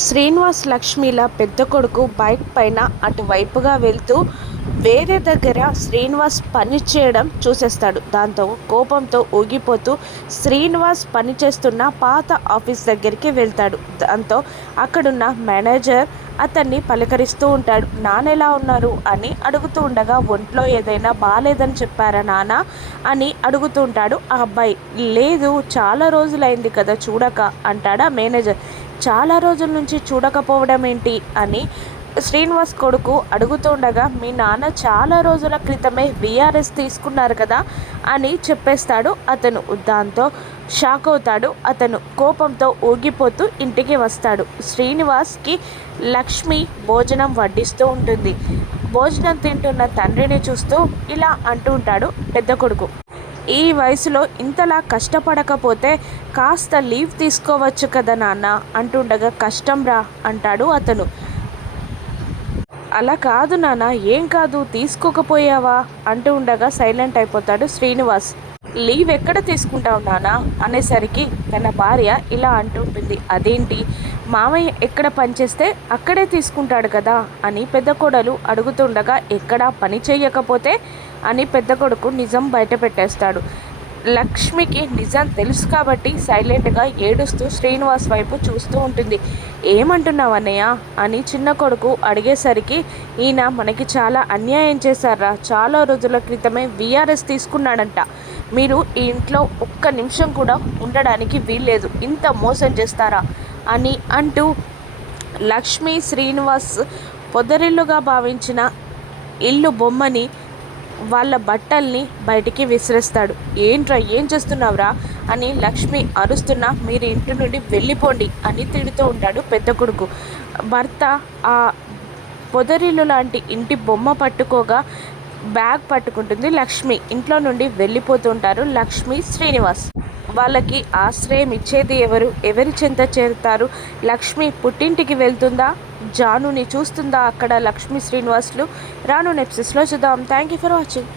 శ్రీనివాస్ లక్ష్మిల పెద్ద కొడుకు బైక్ పైన అటువైపుగా వెళ్తూ వేరే దగ్గర శ్రీనివాస్ పని చేయడం చూసేస్తాడు. దాంతో కోపంతో ఊగిపోతూ శ్రీనివాస్ పనిచేస్తున్న పాత ఆఫీస్ దగ్గరికి వెళ్తాడు. దాంతో అక్కడున్న మేనేజర్ అతన్ని పలకరిస్తూ ఉంటాడు. నాన్న ఎలా ఉన్నారు అని అడుగుతూ ఉండగా, ఒంట్లో ఏదైనా బాగాలేదని చెప్పారా నాన్న అని అడుగుతూ ఉంటాడు ఆ అబ్బాయి. లేదు, చాలా రోజులైంది కదా చూడక అంటాడా మేనేజర్. చాలా రోజుల నుంచి చూడకపోవడం ఏంటి అని శ్రీనివాస్ కొడుకు అడుగుతుండగా, మీ నాన్న చాలా రోజుల క్రితమే విఆర్ఎస్ తీసుకున్నారు కదా అని చెప్పేస్తాడు అతను. దాంతో షాక్ అవుతాడు అతను. కోపంతో ఊగిపోతూ ఇంటికి వస్తాడు. శ్రీనివాస్కి లక్ష్మి భోజనం వడ్డిస్తూ ఉంటుంది. భోజనం తింటున్న తండ్రిని చూస్తూ ఇలా అంటూ ఉంటాడు పెద్ద కొడుకు. ఈ వయసులో ఇంతలా కష్టపడకపోతే కాస్త లీవ్ తీసుకోవచ్చు కదా నాన్న అంటుండగా, కష్టం రా అంటాడు అతను. అలా కాదు నాన్న, ఏం కాదు, తీసుకోకపోయావా అంటూ ఉండగా సైలెంట్ అయిపోతాడు శ్రీనివాస్. లీవ్ ఎక్కడ తీసుకుంటావు నాన్న అనేసరికి తన భార్య ఇలా అంటుంటుంది. అదేంటి, మామయ్య ఎక్కడ పనిచేస్తే అక్కడే తీసుకుంటాడు కదా అని పెద్ద కోడలు అడుగుతుండగా, ఎక్కడా పని చేయకపోతే అని పెద్ద కొడుకు నిజం బయట పెట్టేస్తాడు. లక్ష్మికి నిజం తెలుసు కాబట్టి సైలెంట్గా ఏడుస్తూ శ్రీనివాస్ వైపు చూస్తూ ఉంటుంది. ఏమంటున్నావు అన్నయ్య అని చిన్న కొడుకు అడిగేసరికి, ఈయన మనకి చాలా అన్యాయం చేశారా, చాలా రోజుల క్రితమే విఆర్ఎస్ తీసుకున్నాడంట, మీరు ఈ ఇంట్లో ఒక్క నిమిషం కూడా ఉండడానికి వీల్లేదు, ఇంత మోసం చేస్తారా అని అంటూ లక్ష్మి శ్రీనివాస్ పొదరిల్లుగా భావించిన ఇల్లు బొమ్మని, వాళ్ళ బట్టల్ని బయటికి విసిరేస్తాడు. ఏంట్రా, ఏం చేస్తున్నావురా అని లక్ష్మి అరుస్తున్నా, మీరు ఇంటి నుండి వెళ్ళిపోండి అని తిడుతూ ఉంటాడు పెద్ద కొడుకు. భర్త ఆ పొదరిల్లు లాంటి ఇంటి బొమ్మ పట్టుకోగా బ్యాగ్ పట్టుకుంటుంది లక్ష్మి. ఇంట్లో నుండి వెళ్ళిపోతుంటారు లక్ష్మి శ్రీనివాస్. వాళ్ళకి ఆశ్రయం ఇచ్చేది ఎవరు, ఎవరి చెంత చేరుతారు? లక్ష్మి పుట్టింటికి వెళ్తుందా, జానుని చూస్తుందా అక్కడ లక్ష్మి శ్రీనివాసులు? రాను ఎపిసోడ్స్లో చూద్దాం. Thank you for watching.